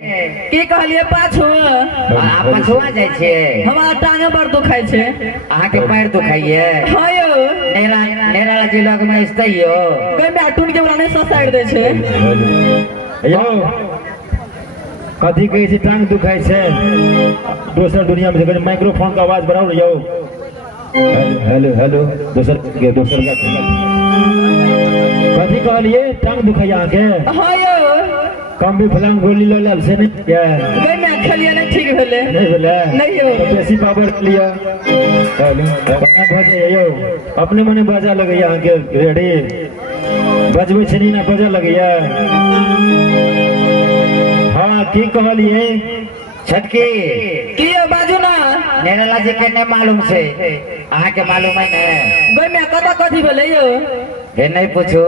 की कहलिए पाछू पछुआ जाय छे हमार टांगे पर दुखाय छे अहाँ के पैर दुखाइए हायो नेरा जी लग में स्थियो गई में टून के बनाने सा साइड दे छे यो कथी कहै छै टांग दुखाय छै दोसर दुनिया में जब माइक्रोफोन का आवाज बढ़ाओ यो हेलो हेलो दोसर का कथी कहलिए टांग दुखाय अहाँ के हायो कम भी फलांग गोली लो लाल से नहीं क्या गई में खलिया नहीं ठीक भेले नहीं भेले नहीं हो तो बेसी पावर लिया हेलो बना बजे यो अपने मने बजा लगे यहाँ के रेडी बजबे छनी ना बजा लगे हाँ की कहलिए छटकी की बाजू ना नेरा जी के नहीं मालूम से अहाँ के मालूम है ना गई में कथी भेले यो हे नहीं पूछू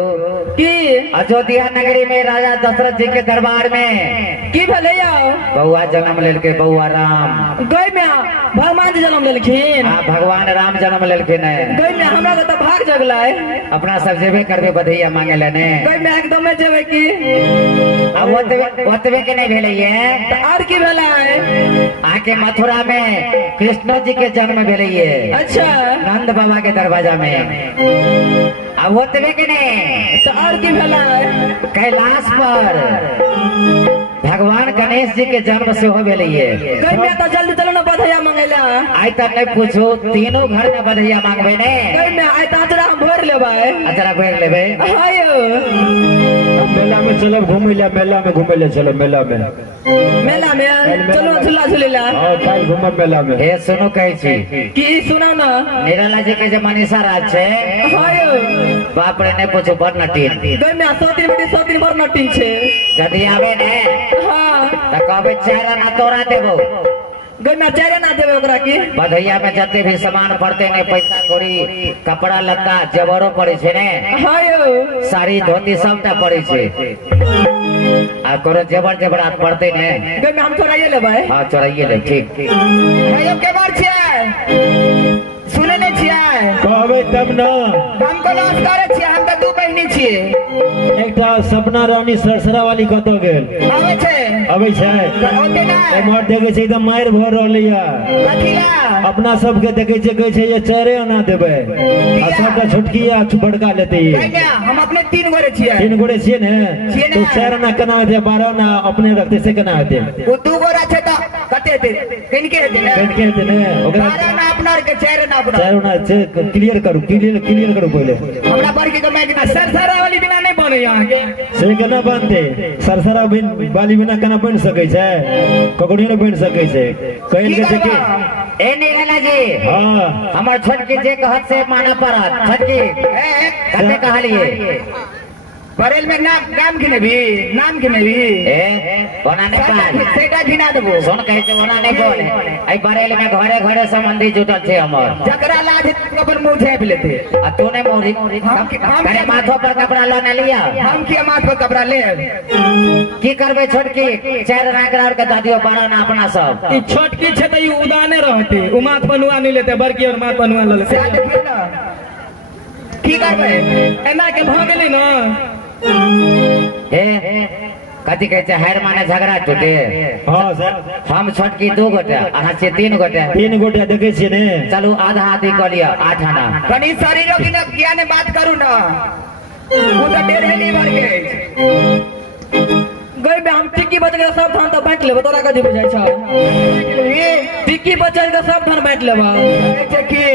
की अयोध्या नगरी में राजा दशरथ जी के दरबार में की भेले यो बउआ जन्म लेलके बउआ राम गई में भगवान जी जन्म लेलखिन हाँ भगवान राम जन्म लेलखिन है गई में हमरा के तो भाग जगलाय अपना सब जेबे करबे बधैया मांगे लेने गई में एकदम जेबे की अब ओतबे के नहीं भेले ये तो और की भेलाय आके मथुरा में कृष्ण जी के जन्म भेले ये अच्छा नंद बाबा के दरवाजा में अब ओतबे के नहीं तो और की भेलाय कैलाश पर भगवान गणेश जी के जन्म से हो भेले ये गई में तो जल्दी चलो ना बधैया मंगेला आई तक नहीं पूछो तीनों घर में बधैया मांगबे ने गई में आई तो अतरा हम भर लेबै अतरा भर लेबे हायो मेला में चलो घूमे ले मेला में घूमे ले चलो मेला में चलो झूला झूलेला हाँ काल घूमे मेला में हे सुनो कहै छी की सुनाओ ना निराला जी के जे मनीषा राज छे हायो बाप रे नहीं पूछो बड़ नटीन गई में 100 दिन भर नटिन छे यदि आवे ने हां त कहबे चार ना तोरा देबो गई में चारे ना देबे ओकरा की बधैया में जते भी सामान पड़ते ने पैसा कौड़ी कपड़ा लत्ता जेवरो पड़े छे ने हायो साड़ी धोती सबटा पड़े छे आ करो जेवरात पड़ते ने गई में हम चोराइए लेबै हां चोराइए ले ठीक हायो के बार छियै सुने ने छियै कहबे तब ना हम को लॉस करे छियै हम त दू बहिनी छियै एकटा सपना रानी सरसरा वाली कतो गेल आवे छे अबै छै ओते ना एमहर देखे छै एकदम मार भर रहले या कथिया अपना सब के देखे छै कहै छै ये चारे आना देबे आ सबटा छोटकी आ बड़का लेते गई हम अपने 3 गोरे छियै 3 गोरे छियै ने छियै तो ने। 4 आना केना होते 12 आना अपने रखते से केना होते वो 2 गोरा छे त कते दे किनके हेते ने पेट के होते ने ओकरा 12 ना अपना के 4 ना अपना 4 आना से क्लियर करू पहले हमरा पर के मैं कितना सरसरा वाली बिना नहीं बने यहां के से केना बनते सरसरा बिन बाली बिना केना बन सकै छै ककरो नहीं बन सकै छै कहल के छै कि ए निराला जी हां हमर छोटकी जे कहत से माना पड़त छोटकी कते कहलिए बरेल में नाम गिने भी ए ओना नहीं पाल सेटा घिना देबो सुन कहे से ओना नहीं बोले आई बरेल में घरे घरे संबंधी जुटल छे हमर जकरा लाज अपन मुंह छेप लेते आ तूने मोरी करे माथा पर कपड़ा लेने लिया हम के माथ पर कपड़ा ले की करबे छोटकी 4 राकरार के दादियो बड़ा ना अपना सब ई छोटकी छे त ई उदाने रहते उ माथ पनुआ नहीं लेते बड़की और माथ पनुआ ले लेते की करबे एना के भ गेली ना हे कथी कहै छै हर माने झगड़ा टूटे हां सर हम छोटकी 2 गोटे अहाँ छे 3 गोटे 3 गोटे देखे छियै ने चलू आधा आधी क लिया 8 आना कनी शरीरों की न ज्ञान बात करू ना वो तो डेढ़ नहीं भर के गई में हम टिक्की बच के सब थान तो बांट लेबो तोरा कथी बुझाइ छ टिक्की बचल के सब थान बांट लेबो अच्छा की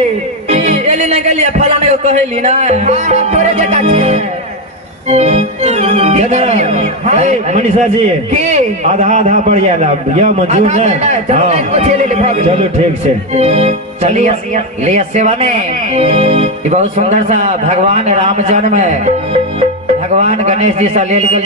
एली न गेली फलाने को कहेली ना हां तोरे जका छियै मनीषा जी की आधा आधा बढ़ जाएगा यह मंजूर है हाँ चलो ठीक से चलिए ले सेवा में ये बहुत सुंदर सा भगवान राम जन्म है भगवान गणेश जी से ले